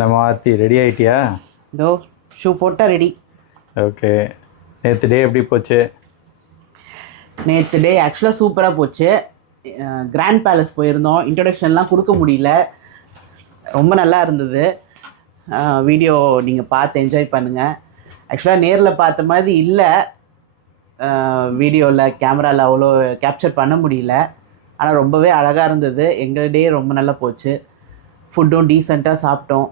நம்ம ஆர்த்தி ரெடி ஆயிட்டியா? இதோ ஷூ போட்டால் ரெடி ஓகே நேற்று டே எப்படி போச்சு? நேற்று டே ஆக்சுவலாக சூப்பராக போச்சு. கிராண்ட் பேலஸ் போயிருந்தோம். இன்ட்ரடக்ஷன்லாம் கொடுக்க முடியல. ரொம்ப நல்லா இருந்தது. வீடியோ நீங்கள் பார்த்து என்ஜாய் பண்ணுங்கள் ஆக்சுவலாக நேரில் பார்த்த மாதிரி இல்லை. வீடியோவில் கேமராவில் அவ்வளோ கேப்சர் பண்ண முடியல. ஆனால் ரொம்பவே அழகாக இருந்தது. எங்கள் டே ரொம்ப நல்லா போச்சு. ஃபுட்டும் டீசெண்டாக சாப்பிட்டோம்.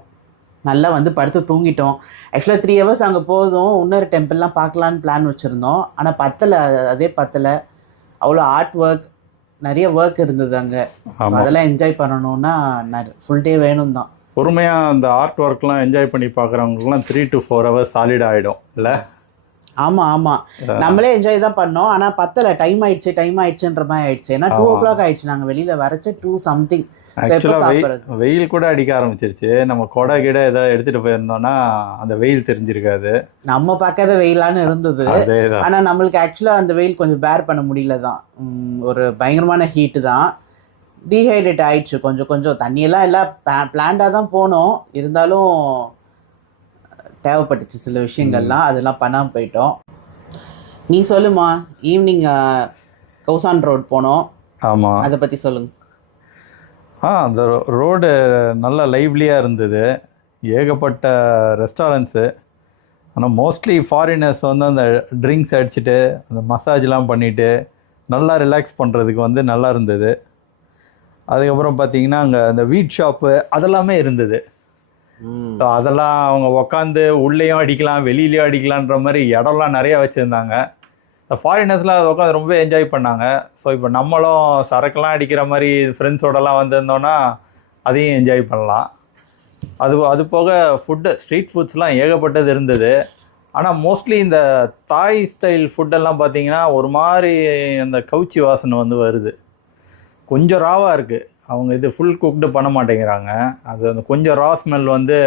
நல்லா வந்து படுத்து தூங்கிட்டோம். ஆக்சுவலாக த்ரீ ஹவர்ஸ் அங்கே போதும். இன்னொரு டெம்பிள்லாம் பார்க்கலான்னு பிளான் வச்சுருந்தோம். ஆனால் பத்தலை. அதே பத்தலை. அவ்வளோ ஆர்ட் ஒர்க் நிறைய ஒர்க் இருந்தது அங்கே. அதெல்லாம் என்ஜாய் பண்ணணும்னா ஃபுல் டே வேணும் தான் பொறுமையாக அந்த ஆர்ட் ஒர்க்லாம் என்ஜாய் பண்ணி பார்க்குறவங்களுக்குலாம் three to four hours solid ஆகிடும் இல்லை? ஆமாம் ஆமாம் நம்மளே என்ஜாய் தான் பண்ணோம். ஆனால் பத்தலை. டைம் ஆயிடுச்சு டைம் ஆயிடுச்சுன்ற மாதிரி ஆயிடுச்சு. ஏன்னா டூ ஓ கிளாக் ஆயிடுச்சு. நாங்கள் வெளியில் வரச்சு டூ சம்திங் ஆக்சுவலாக வெயில் வெயில் கூட அடிக்க ஆரம்பிச்சிருச்சு. நம்ம கொடை கிட ஏதாவது எடுத்துகிட்டு போயிருந்தோம்னா அந்த வெயில் தெரிஞ்சிருக்காது. நம்ம பார்க்காத வெயிலான்னு இருந்தது. ஆனால் நம்மளுக்கு ஆக்சுவலாக அந்த வெயில் கொஞ்சம் பேர் பண்ண முடியல தான் ஒரு பயங்கரமான ஹீட்டு தான். டீஹைட்ரேட் ஆயிடுச்சு. கொஞ்சம் கொஞ்சம். தண்ணியெல்லாம் எல்லாம் பிளான்டாக தான் போனோம். இருந்தாலும் தேவைப்பட்டுச்சு சில விஷயங்கள்லாம். அதெல்லாம் பண்ணாமல் போயிட்டோம். நீ சொல்லுமா. ஈவினிங் கௌசான் ரோட் போனோம். ஆமாம் அதை பற்றி சொல்லுங்க. ஆ அந்த ரோடு நல்லா லைவ்லியாக இருந்தது. ஏகப்பட்ட ரெஸ்டாரண்ட்ஸு ஆனால் மோஸ்ட்லி ஃபாரினர்ஸ் வந்து அந்த ட்ரிங்க்ஸ் அடிச்சுட்டு அந்த மசாஜ்லாம் பண்ணிவிட்டு நல்லா ரிலாக்ஸ் பண்ணுறதுக்கு வந்து நல்லா இருந்தது. அதுக்கப்புறம் பார்த்தீங்கன்னா அங்கே அந்த வீட் ஷாப்பு அதெல்லாமே இருந்தது. ஸோ அதெல்லாம் அவங்க உக்காந்து உள்ளேயும் அடிக்கலாம் வெளியிலையும் அடிக்கலான்ற மாதிரி இடம்லாம் நிறையா வச்சுருந்தாங்க. ஃபாரினர்ஸ்லாம் அதை உட்காந்து ரொம்ப என்ஜாய் பண்ணாங்க. ஸோ இப்போ நம்மளும் சரக்குலாம் அடிக்கிற மாதிரி ஃப்ரெண்ட்ஸோடலாம் வந்திருந்தோன்னா அதையும் என்ஜாய் பண்ணலாம். அது அது போக ஃபுட்டு ஸ்ட்ரீட் ஃபுட்ஸ்லாம் ஏகப்பட்டது இருந்தது. ஆனால் மோஸ்ட்லி இந்த தாய் ஸ்டைல் ஃபுட்டெல்லாம் பார்த்தீங்கன்னா ஒரு மாதிரி அந்த கவுச்சி வாசனை வந்து வருது. கொஞ்சம் ராவாக இருக்குது அவங்க இது ஃபுல் குக்டு பண்ண மாட்டேங்கிறாங்க. அது அந்த கொஞ்சம் ரா ஸ்மெல் வந்து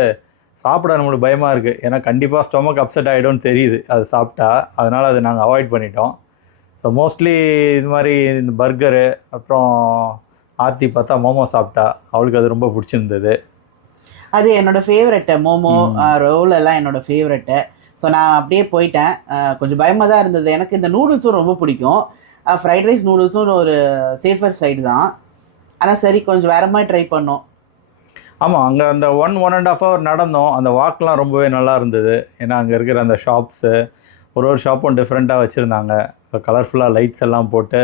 சாப்பிட நம்மளுக்கு பயமாக இருக்குது ஏன்னா கண்டிப்பாக ஸ்டொமக் அப்செட் ஆகிடும்னு தெரியுது. அது சாப்பிட்டா. அதனால் அதை நாங்கள் அவாய்ட் பண்ணிட்டோம். ஸோ மோஸ்ட்லி இது மாதிரி இந்த பர்கரு அப்புறம் ஆர்த்தி பார்த்தா மோமோ சாப்பிட்டா. அவளுக்கு அது ரொம்ப பிடிச்சிருந்தது. அது என்னோட ஃபேவரெட்டு மோமோ ரோல் எல்லாம் என்னோட ஃபேவரெட்டு ஸோ நான் அப்படியே போயிட்டேன். கொஞ்சம் பயமாக தான் இருந்தது. எனக்கு இந்த நூடுல்ஸும் ரொம்ப பிடிக்கும். ஃப்ரைட் ரைஸ் நூடுல்ஸும் ஒரு சேஃபர் சைடு தான். ஆனால் சரி கொஞ்சம் வேற மாதிரி ட்ரை பண்ணோம். ஆமாம் அங்கே அந்த one one and half hour நடந்தோம். அந்த வாக்லாம் ரொம்பவே நல்லா இருந்தது. ஏன்னா அங்கே இருக்கிற அந்த ஷாப்ஸு ஒரு ஒரு ஷாப்பும் டிஃப்ரெண்ட்டாக வச்சுருந்தாங்க. கலர்ஃபுல்லாக லைட்ஸ் எல்லாம் போட்டு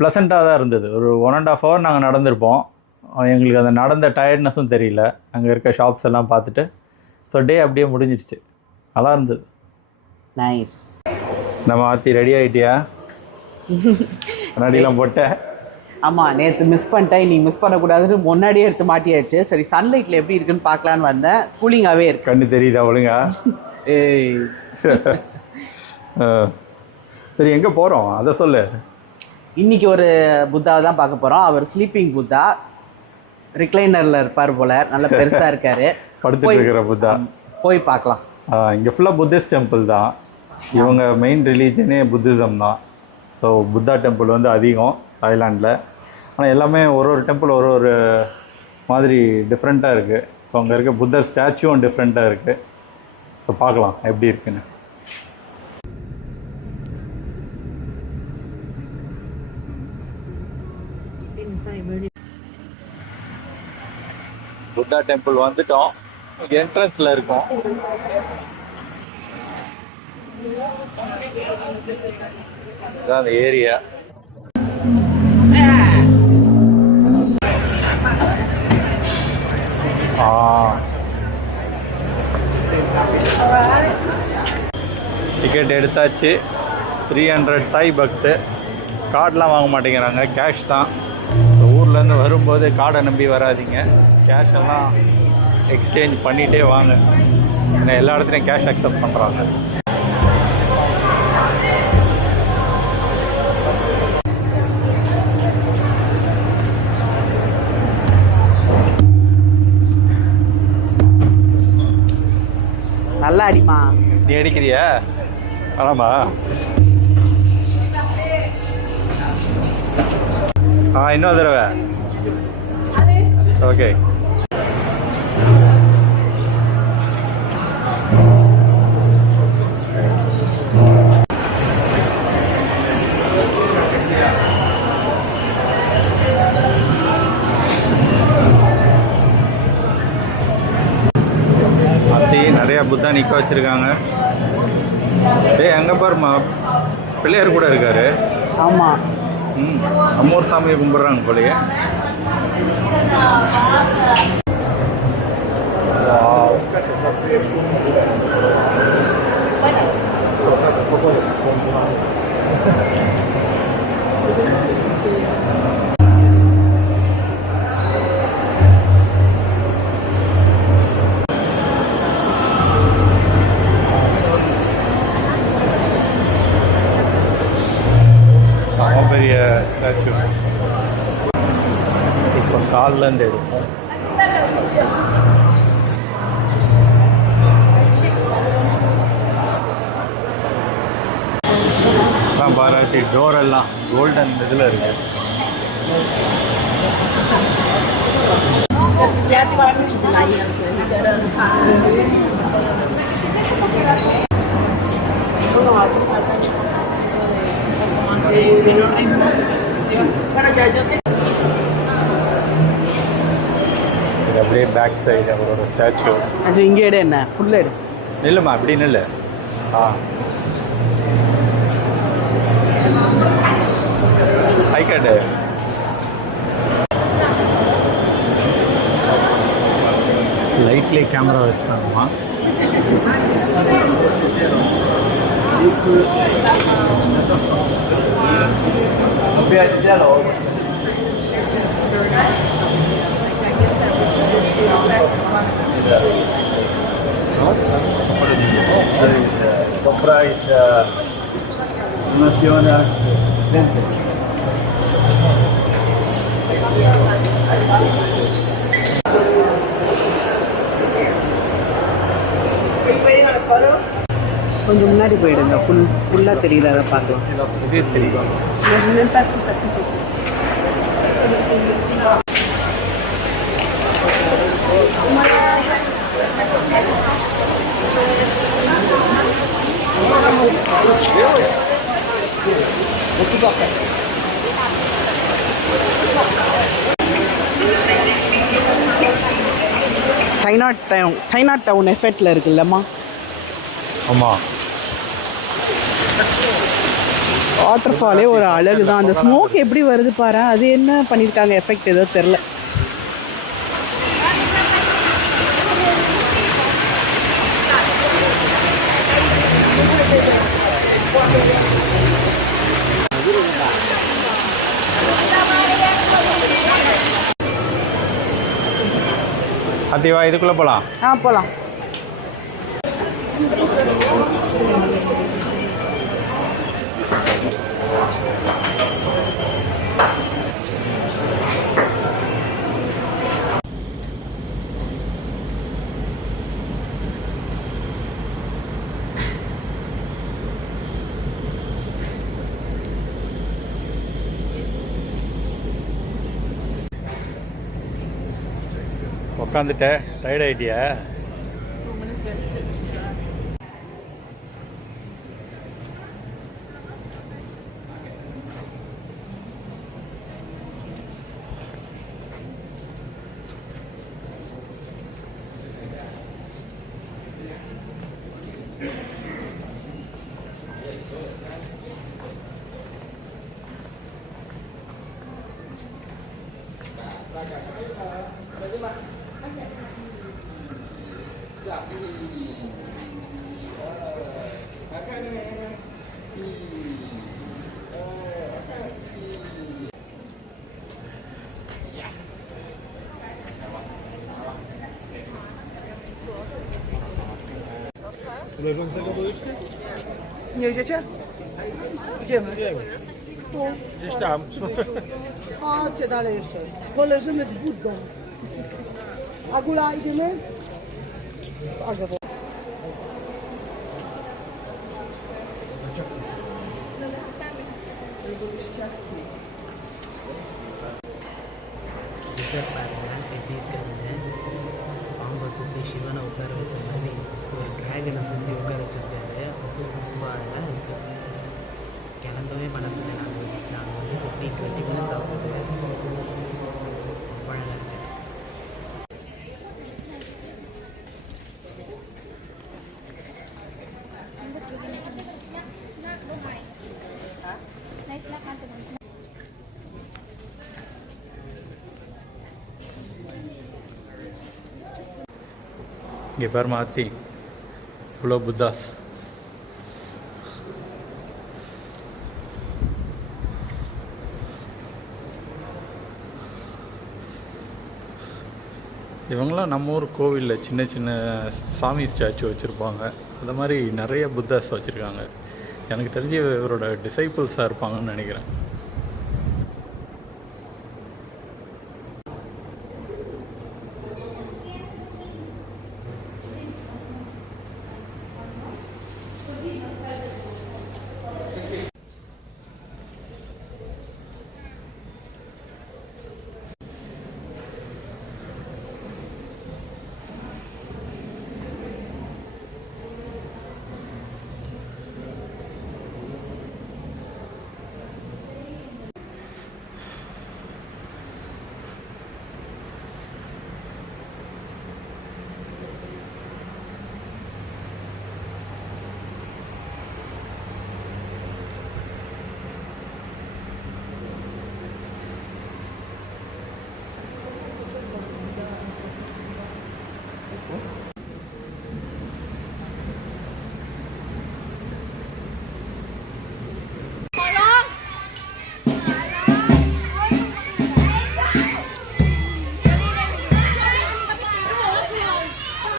ப்ளசண்ட்டாக தான் இருந்தது. ஒரு ஒன் அண்ட் ஆஃப் ஹவர் நாங்கள் நடந்திருப்போம். எங்களுக்கு அந்த நடந்த டயர்ட்னஸும் தெரியல. அங்கே இருக்க ஷாப்ஸ் எல்லாம் பார்த்துட்டு ஸோ டே அப்படியே முடிஞ்சிடுச்சு. நல்லா இருந்தது. நைஸ் நம்ம ஆர்த்தி ரெடி ஆகிட்டியா கண்ணாடிலாம் போட்டேன் ஆமாம் நேற்று மிஸ் பண்ணிட்டேன் நீ மிஸ் பண்ணக்கூடாதுன்னு முன்னாடியே எடுத்து மாட்டியாச்சு. சரி சன்லைட்டில் எப்படி இருக்குன்னு பார்க்கலான்னு வந்தேன். கூலிங்காகவே இருக்கு. கண்ணு தெரியுதா ஒழுங்கா? ஏய். சரி எங்கே போகிறோம் அதை சொல்லு. இன்னைக்கு ஒரு புத்தாவை தான் பார்க்க போகிறோம் அவர் ஸ்லீப்பிங் புத்தா. ரிக்ளைனரில் இருப்பார் போல. நல்ல பெருசாக இருக்காரு. படுத்துட்டு இருக்கிற புத்தா. போய் பார்க்கலாம். இங்கே ஃபுல்லாக புத்திஸ்ட் டெம்பிள் தான். இவங்க மெயின் ரிலீஜனே புத்திசம் தான். ஸோ புத்தா டெம்பிள் வந்து அதிகம் தாய்லாண்டில் ஆனால் எல்லாமே ஒரு ஒரு டெம்பிள் ஒரு ஒரு மாதிரி டிஃப்ரெண்ட்டாக இருக்குது ஸோ அங்கே இருக்க புத்தர் ஸ்டாச்சுவும் டிஃப்ரெண்ட்டாக இருக்குது ஸோ பார்க்கலாம் எப்படி இருக்குன்னு. புத்தா டெம்பிள் வந்துட்டோம். இங்கே என்ட்ரன்ஸில் இருக்கோம். இதான் அந்த ஏரியா டிக்கெட் எடுத்தாச்சு. த்ரீ ஹண்ட்ரட் தாய் பக்து கார்டெலாம் வாங்க மாட்டேங்கிறாங்க. கேஷ் தான். ஊர்லேருந்து வரும்போது கார்டை நம்பி வராதீங்க. கேஷ் எல்லாம் எக்ஸ்சேஞ்ச் பண்ணிகிட்டே வாங்க. எல்லா இடத்துலையும் கேஷ் அக்செப்ட் பண்ணுறாங்க நல்லா அடிமா நீ அடிக்கிறியா? ஆனாமா ஆ இன்னொரு தடவை. ஓகே. புத்தா நிற்க வச்சுருக்காங்க. ஏய் அங்கே பாருமா பிள்ளையார் கூட இருக்காரு. ஆமாம் ம் நம்ம ஊர் சாமியை கும்பிட்றாங்க போலயே. செம பாராட்டி டோர் எல்லாம் கோல்டன் இதில் இருக்கு. அப்படியே பேக் சைடு அவரோட ஸ்டாச்சு அது இங்கே எடு என்ன? ஃபுல் எடு இல்லைம்மா அப்படின்னு இல்லை ஆ. ஹைகட்டு லைட்லேயே கேமரா வச்சுட்டாங்கம்மா Comprar esta nazione கொஞ்சம் முன்னாடி போயிடுங்க. ஃபுல் ஃபுல்லாக தெரியல அதை பார்க்கலாம். சைனா டவுன் சைனா டவுன் எஃபெக்டில் இருக்குல்லம்மா. ஆமாம் வாட்டர் ஃபாலே ஒரு அழகு தான் அந்த ஸ்மோக் எப்படி வருது பாரு அது என்ன பண்ணியிருக்காங்க எஃபெக்ட் ஏதோ தெரில அத்திவா இதுக்குள்ளே போகலாம் ஆ போகலாம் உட்காந்துட்டேன் tired ஆகிட்டியா Jedziecie? Idziemy. Tu. Gdzieś tam. Chodźcie dalej jeszcze. Poleżymy z Buddą. Agula idziemy? Aga, bo... picture பாருங்க எப்படி இருக்கிறது பாம்பை சுற்றி சிவனை உட்கார வச்ச மாதிரி ஒரு டிராகனை சுற்றி கிளம்பவே மனசில் நாங்கள் நாங்கள் வந்து ஒரு டுவெண்ட்டி மினிட்ஸ் ஆகுது. இங்கே பார் மாற்றி இவ்வளோ புத்தாஸ். இவங்களாம் நம்ம ஊர் கோவிலில் சின்ன சின்ன சாமி ஸ்டாச்சு வச்சுருப்பாங்க. அந்த மாதிரி நிறைய புத்தாஸ் வச்சுருக்காங்க. எனக்கு தெரிஞ்சு இவரோட டிசைபிள்ஸாக இருப்பாங்கன்னு நினைக்கிறேன்.